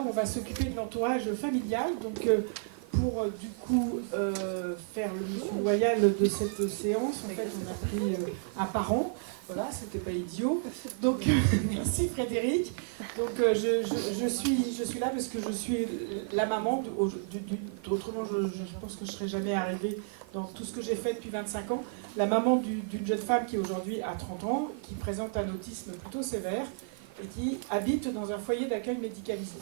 là, on va s'occuper de l'entourage familial. Donc, pour du coup faire le monsieur loyal de cette séance, en fait, on a pris un parent. Voilà, c'était pas idiot. Donc, merci Frédéric. Donc, je suis là parce que je suis la maman. Autrement, je pense que je ne serais jamais arrivée dans tout ce que j'ai fait depuis 25 ans. La maman d'une jeune femme qui aujourd'hui a 30 ans, qui présente un autisme plutôt sévère et qui habite dans un foyer d'accueil médicalisé.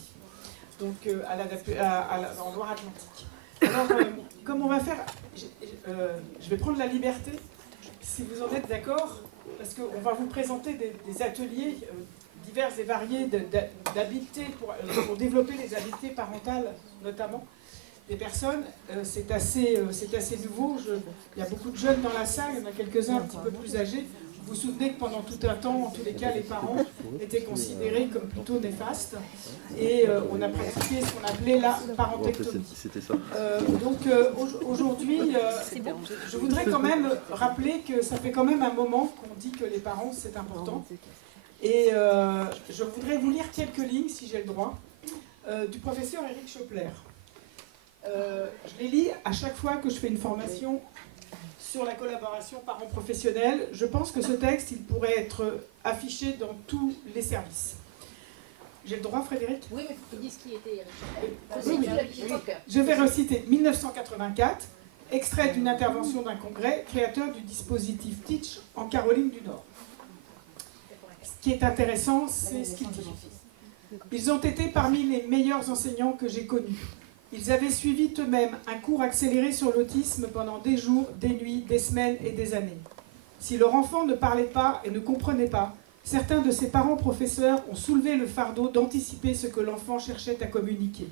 Donc, en Loire-Atlantique. Alors, comme on va faire, je vais prendre la liberté, si vous en êtes d'accord, parce qu'on va vous présenter des ateliers divers et variés d'habiletés pour développer les habiletés parentales, notamment des personnes. C'est assez nouveau. Il y a beaucoup de jeunes dans la salle, il y en a quelques-uns un petit peu plus âgés. Vous vous souvenez que pendant tout un temps, en tous les cas, les parents étaient considérés comme plutôt néfastes. Et on a pratiqué ce qu'on appelait la parentectomie. C'était ça. Donc aujourd'hui, je voudrais quand même rappeler que ça fait quand même un moment qu'on dit que les parents, c'est important. Et je voudrais vous lire quelques lignes, si j'ai le droit, du professeur Éric Schopler. Je les lis à chaque fois que je fais une formation sur la collaboration parents-professionnels. Je pense que ce texte, il pourrait être affiché dans tous les services. J'ai le droit, Frédéric? Oui, mais tu dis ce qui était Je vais reciter 1984, extrait d'une intervention d'un congrès, créateur du dispositif Teach en Caroline du Nord. Ce qui est intéressant, c'est ce qu'il dit. Ils ont été parmi les meilleurs enseignants que j'ai connus. Ils avaient suivi eux-mêmes un cours accéléré sur l'autisme pendant des jours, des nuits, des semaines et des années. Si leur enfant ne parlait pas et ne comprenait pas, certains de ses parents professeurs ont soulevé le fardeau d'anticiper ce que l'enfant cherchait à communiquer.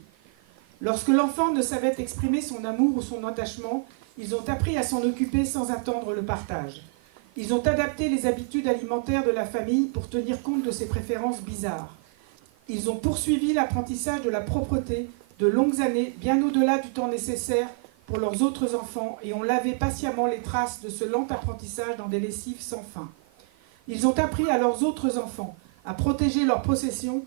Lorsque l'enfant ne savait exprimer son amour ou son attachement, ils ont appris à s'en occuper sans attendre le partage. Ils ont adapté les habitudes alimentaires de la famille pour tenir compte de ses préférences bizarres. Ils ont poursuivi l'apprentissage de la propreté de longues années, bien au-delà du temps nécessaire pour leurs autres enfants, et ont lavé patiemment les traces de ce lent apprentissage dans des lessives sans fin. Ils ont appris à leurs autres enfants à protéger leurs possessions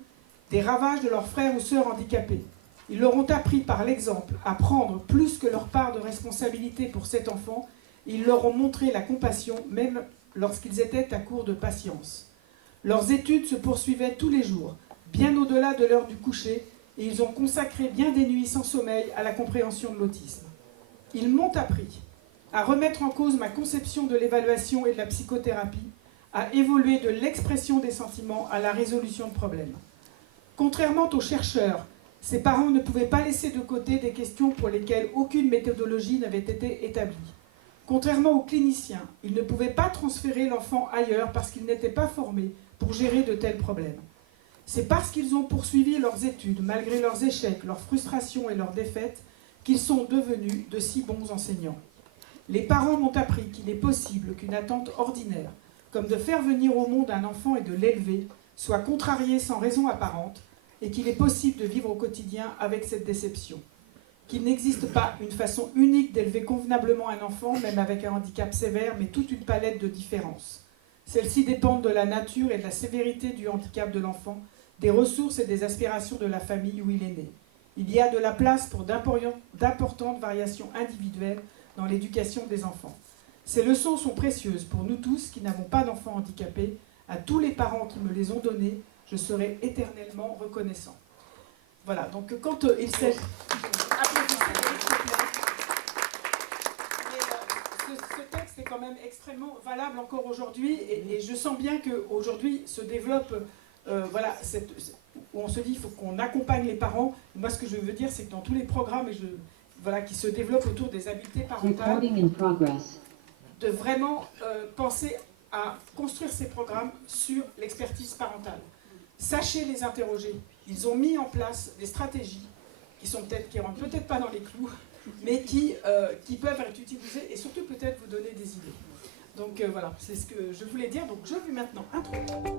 des ravages de leurs frères ou sœurs handicapés. Ils leur ont appris par l'exemple à prendre plus que leur part de responsabilité pour cet enfant, et ils leur ont montré la compassion, même lorsqu'ils étaient à court de patience. Leurs études se poursuivaient tous les jours, bien au-delà de l'heure du coucher, et ils ont consacré bien des nuits sans sommeil à la compréhension de l'autisme. Ils m'ont appris à remettre en cause ma conception de l'évaluation et de la psychothérapie, à évoluer de l'expression des sentiments à la résolution de problèmes. Contrairement aux chercheurs, ces parents ne pouvaient pas laisser de côté des questions pour lesquelles aucune méthodologie n'avait été établie. Contrairement aux cliniciens, ils ne pouvaient pas transférer l'enfant ailleurs parce qu'ils n'étaient pas formés pour gérer de tels problèmes. C'est parce qu'ils ont poursuivi leurs études, malgré leurs échecs, leurs frustrations et leurs défaites, qu'ils sont devenus de si bons enseignants. Les parents m'ont appris qu'il est possible qu'une attente ordinaire, comme de faire venir au monde un enfant et de l'élever, soit contrariée sans raison apparente, et qu'il est possible de vivre au quotidien avec cette déception. Qu'il n'existe pas une façon unique d'élever convenablement un enfant, même avec un handicap sévère, mais toute une palette de différences. Celles-ci dépendent de la nature et de la sévérité du handicap de l'enfant, des ressources et des aspirations de la famille où il est né. Il y a de la place pour d'importantes variations individuelles dans l'éducation des enfants. Ces leçons sont précieuses pour nous tous qui n'avons pas d'enfants handicapés. À tous les parents qui me les ont donnés, je serai éternellement reconnaissant. Voilà, donc quand il s'agit... Ce texte est quand même extrêmement valable encore aujourd'hui, et je sens bien qu'aujourd'hui se développe... voilà, où on se dit qu'il faut qu'on accompagne les parents. Moi, ce que je veux dire, c'est que dans tous les programmes qui se développent autour des habiletés parentales, de vraiment penser à construire ces programmes sur l'expertise parentale. Sachez les interroger. Ils ont mis en place des stratégies qui rentrent peut-être pas dans les clous, mais qui peuvent être utilisées et surtout peut-être vous donner des idées. Donc voilà, c'est ce que je voulais dire. Donc je vais maintenant introduire.